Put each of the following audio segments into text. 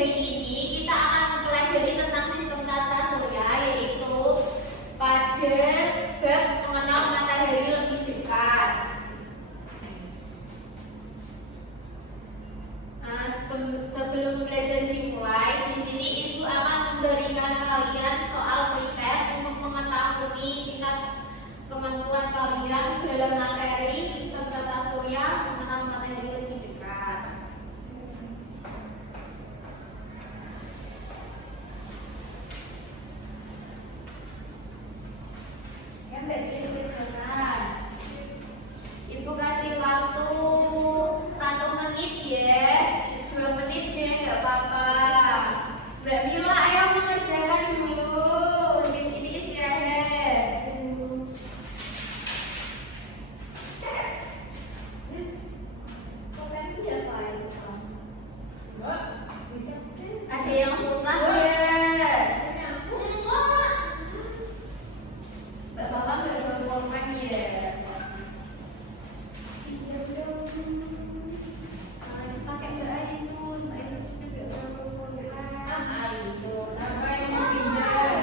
hari ini kita akan mempelajari tentang sistem tata surya, yaitu pada bab mengenal matahari lebih dekat. Sebelum belajar dimulai, di sini Ibu akan memberikan kalian soal pretest untuk mengetahui tingkat kemampuan kalian dalam materi sistem tata surya mengenal matahari lebih dekat. Yang basic kerjaan. Ibu kasih waktu 1 menit ya, 2 menit deh, nggak apa-apa. Mbak Mila, ayo mengerjakan dulu. Di sini istirahat. Ada yang susah nggak? Mbak Bapak nggak berpolpen ya? Pakai Mbak Ayu itu, Mbak Ayu juga nggak berpolpen. Ayo, sampai mau pindah.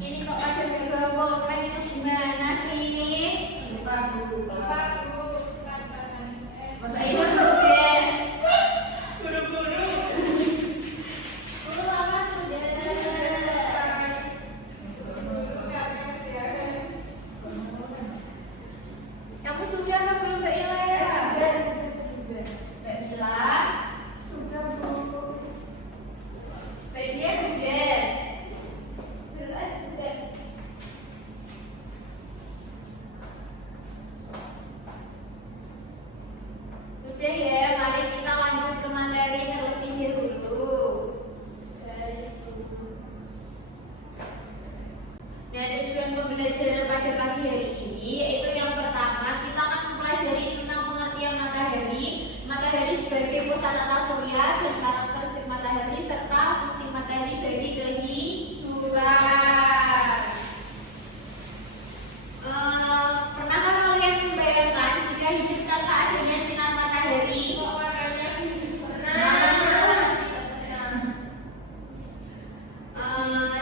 Ini kok pada nggak bawa pulpen itu gimana sih? Lupa. Masa ini sudah? Buru-buru. Lama sudah. Kamu sudah apa belum, Mbak Ila ya? Mbak Ila? Sudah, Bu. Mbak Dia sudah. Sudah ya, mari kita lanjut ke materi terlebih dahulu. Nah, tujuan pembelajaran pada pagi hari ini yaitu yang pertama, kita akan mempelajari tentang pengertian matahari, matahari sebagai pusat tata surya dan karakteristik matahari serta fungsi matahari bagi kehidupan. Pernahkah kalian membayangkan jika hidup tanpa adanya sinar matahari?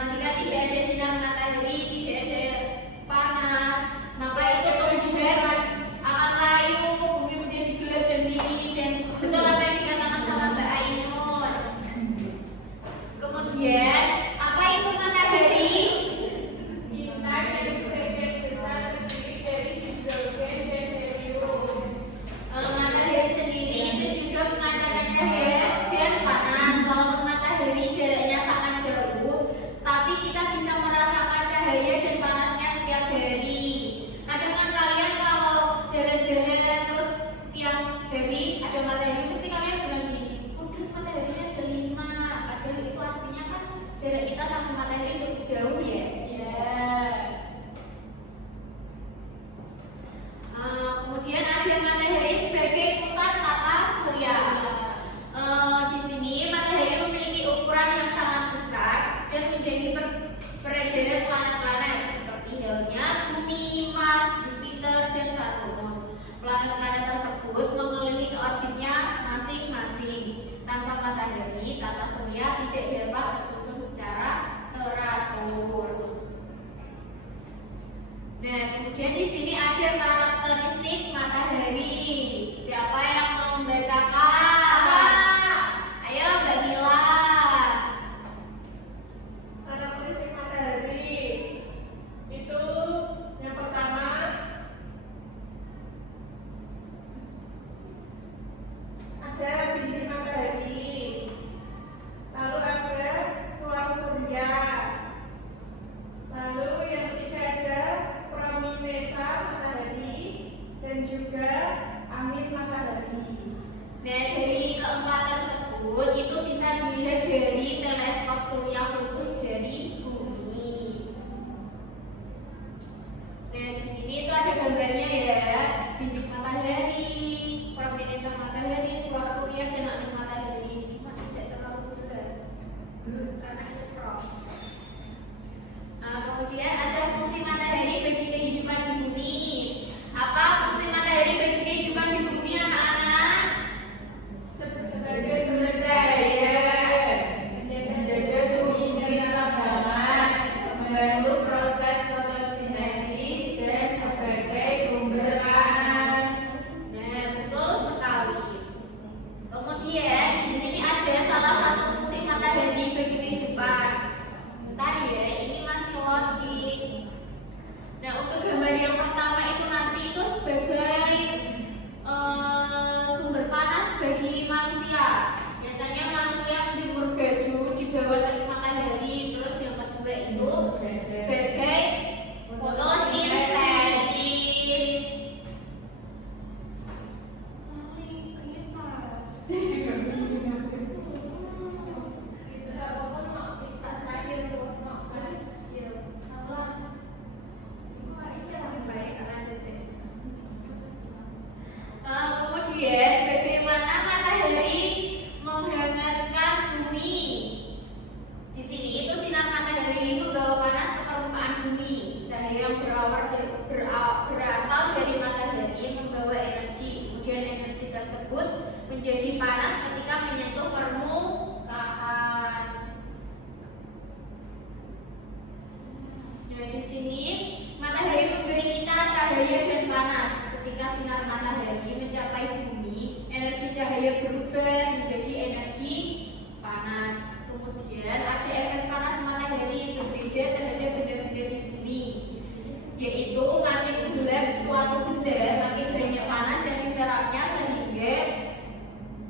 Jika tidak ada sinar matahari, tidak ada panas, maka itu tumbuhan akan layu, bumi menjadi gelap dan dingin, dan betul apa yang dikatakan sama Mbak Ainur. Kemudian, apa itu matahari? Bintang yang sebagian besar terdiri dari hidrogen dan helium. Matahari sendiri itu juga memancarkan cahaya dan panas. Walaupun matahari jaraknya sangat jauh, tapi kita bisa merasakan cahaya dan panasnya setiap hari. Kadang kan kalian kalau jalan-jalan terus siang hari ada matahari, mesti kalian bilang gini, kudus mataharinya ada 5. Padahal itu aslinya kan jarak kita sama matahari cukup jauh ya. Kemudian ada matahari sebagai pusat tata surya. Di sini matahari memiliki ukuran yang sangat besar dan menjadi peredaran planet-planet seperti halnya Bumi, Mars, Jupiter, dan Saturnus. Planet-planet tersebut mengelilingi orbitnya masing-masing. Tanpa matahari, tata surya tidak dapat tersusun secara teratur. Nah, kemudian di sini ada karakteristik matahari. Siapa yang mau membacakan? Ayo, Mbak Mila. Karakteristik matahari itu yang pertama ada bintik matahari, lalu ada karena itu prop. Kemudian ada fungsi matahari bagi kehidupan di bumi. Apa fungsi matahari bagi kehidupan di bumi, anak-anak? Sebagai sumber cahaya, menjaga suhu internal banget, membantu proses fotosintesis dan sebagai sumber panas. Nah, betul sekali. Kemudian di sini ada salah satu fungsi matahari bagi kehidupan. Sebentar ya, ini masih logik. Nah, untuk gambar yang pertama itu nanti itu sebagai sumber panas bagi manusia. Biasanya manusia menjemur baju di bawah terik matahari. Terus yang kedua itu sebagai fotosintesis. Kemudian bagaimana matahari menghangatkan bumi? Di sini itu sinar matahari ini membawa panas ke permukaan bumi. Cahaya yang berasal dari matahari membawa energi. Kemudian energi tersebut menjadi panas ketika menyentuh permukaan. Nah, di sini matahari memberi kita cahaya dan panas. Ketika sinar matahari mencapai bumi, energi cahaya berubah menjadi energi panas. Kemudian ada efek panas matahari yang berbeda terhadap benda-benda di bumi, yaitu makin gelap suatu benda, makin banyak panas yang diserapnya sehingga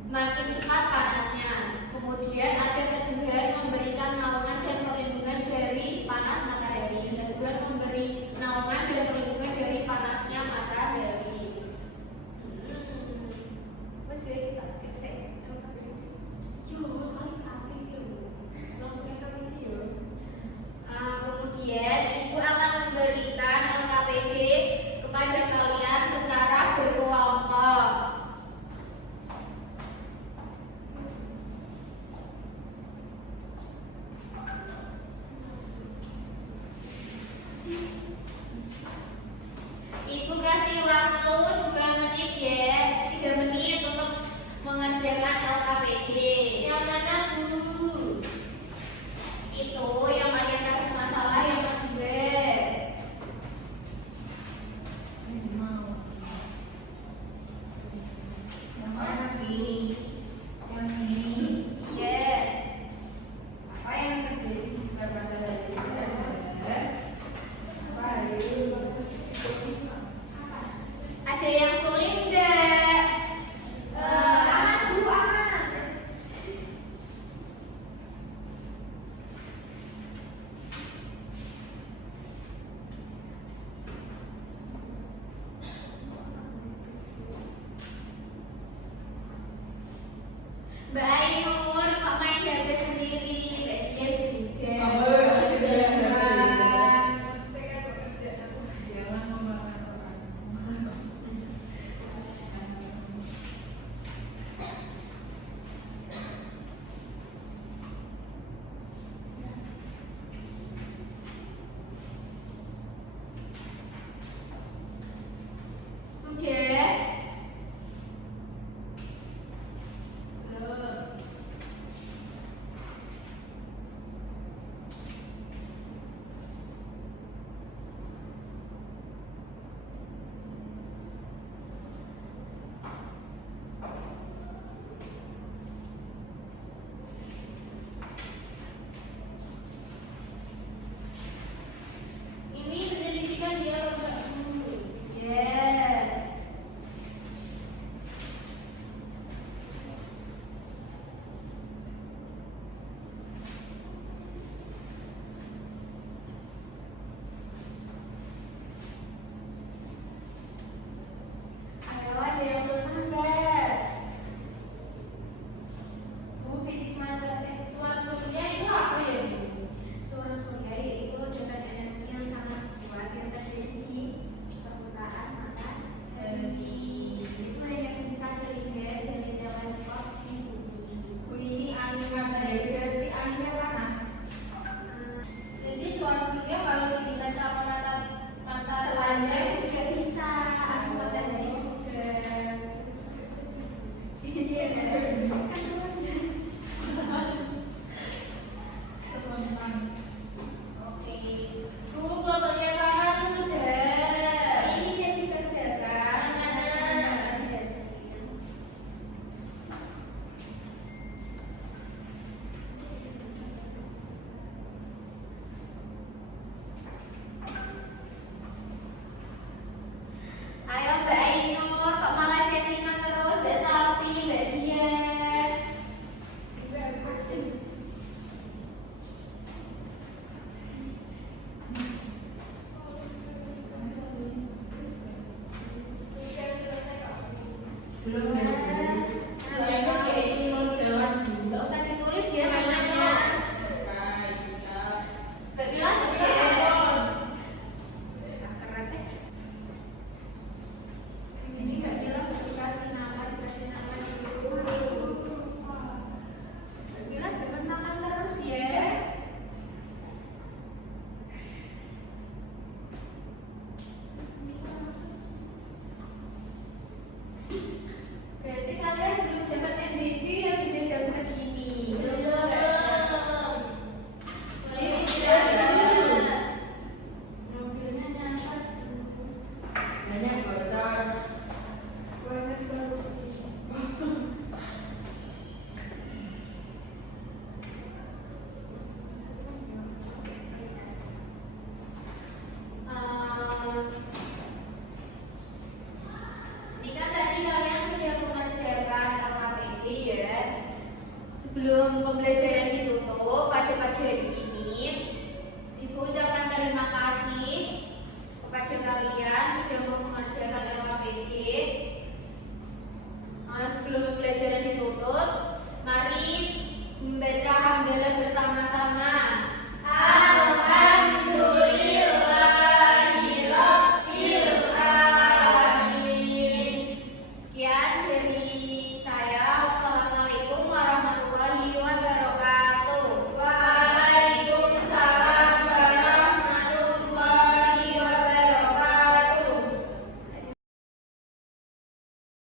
makin cepat panasnya. Kemudian ada keduhan memberikan naungan dan perlindungan dari panas matahari. Keduhan memberi naungan dan perlindungan dari panasnya matahari. Masih kita skip saya. Kemudian